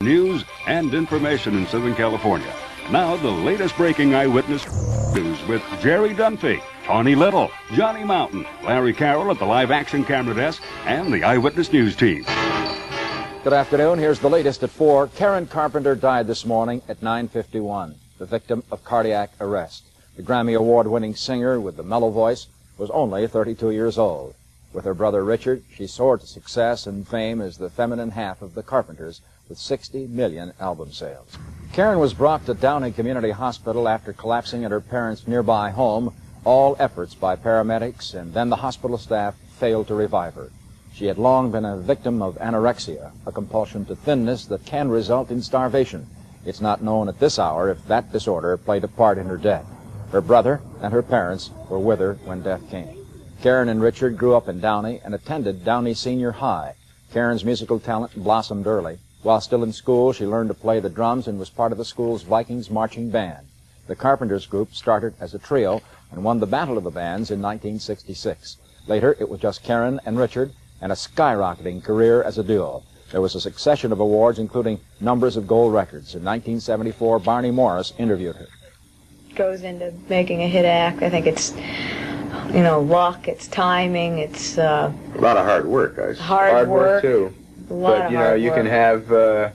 News and information in Southern California. Now the latest breaking eyewitness news with Jerry Dunphy, Tawny Little, Johnny Mountain, Larry Carroll at the live action camera desk, and the Eyewitness News team. Good afternoon. Here's the latest at 4. Karen Carpenter died this morning at 9:51, the victim of cardiac arrest. The Grammy Award-winning singer with the mellow voice was only 32 years old. With her brother Richard, she soared to success and fame as the feminine half of the Carpenters, with 60 million album sales. Karen was brought to Downey Community Hospital after collapsing at her parents' nearby home. All efforts by paramedics and then the hospital staff failed to revive her. She had long been a victim of anorexia, a compulsion to thinness that can result in starvation. It's not known at this hour if that disorder played a part in her death. Her brother and her parents were with her when death came. Karen and Richard grew up in Downey and attended Downey Senior High. Karen's musical talent blossomed early. While still in school, she learned to play the drums and was part of the school's Vikings marching band. The Carpenters group started as a trio and won the Battle of the Bands in 1966. Later, it was just Karen and Richard and a skyrocketing career as a duo. There was a succession of awards, including numbers of gold records. In 1974, Barney Morris interviewed her. Goes into making a hit act. I think it's, luck, it's timing, it's... a lot of hard work, guys. Hard work, too. But, you can have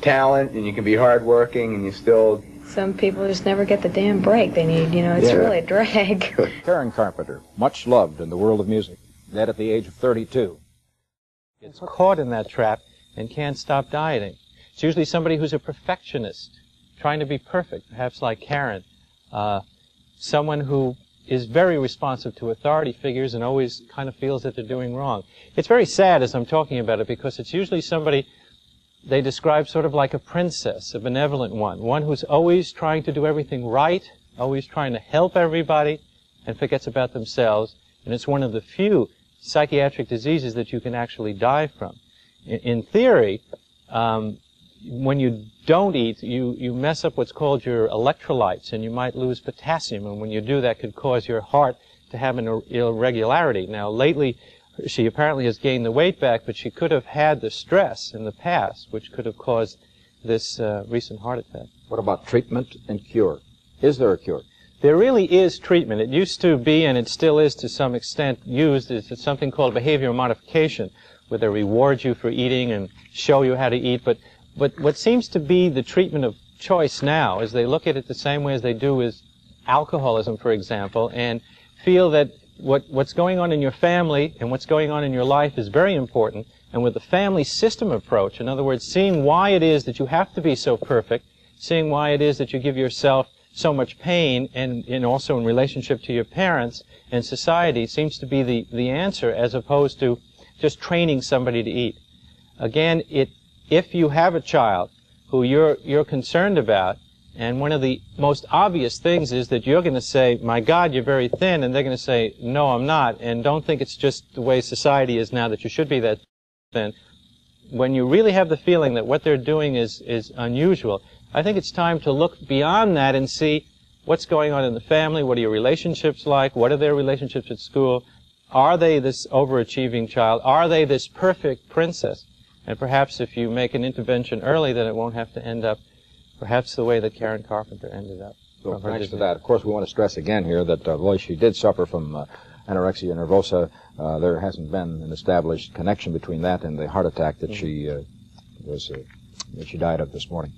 talent, and you can be hardworking, and you still... Some people just never get the damn break they need, it's really a drag. Karen Carpenter, much loved in the world of music, dead at the age of 32. Gets caught in that trap and can't stop dieting. It's usually somebody who's a perfectionist, trying to be perfect, perhaps like Karen. Someone who is very responsive to authority figures and always kind of feels that they're doing wrong. It's very sad as I'm talking about it because it's usually somebody they describe sort of like a princess, a benevolent one who's always trying to do everything right, always trying to help everybody, and forgets about themselves. And it's one of the few psychiatric diseases that you can actually die from. In theory, when you don't eat, you mess up what's called your electrolytes, and you might lose potassium, and when you do, that could cause your heart to have an irregularity. Now, lately, she apparently has gained the weight back, but she could have had the stress in the past, which could have caused this recent heart attack. What about treatment and cure? Is there a cure? There really is treatment. It used to be, and it still is to some extent, used as something called behavioral modification, where they reward you for eating and show you how to eat. But what seems to be the treatment of choice now is they look at it the same way as they do with alcoholism, for example, and feel that what's going on in your family and what's going on in your life is very important. And with the family system approach, in other words, seeing why it is that you have to be so perfect, seeing why it is that you give yourself so much pain, and also in relationship to your parents and society, seems to be the answer, as opposed to just training somebody to eat. Again, if you have a child who you're concerned about, and one of the most obvious things is that you're going to say, my God, you're very thin, and they're going to say, no, I'm not, and don't think it's just the way society is now that you should be that thin. When you really have the feeling that what they're doing is unusual, I think it's time to look beyond that and see what's going on in the family, what are your relationships like, what are their relationships at school, are they this overachieving child, are they this perfect princess? And perhaps if you make an intervention early, then it won't have to end up perhaps the way that Karen Carpenter ended up. So thanks for that. Of course, we want to stress again here that although she did suffer from anorexia nervosa, there hasn't been an established connection between that and the heart attack that she died of this morning.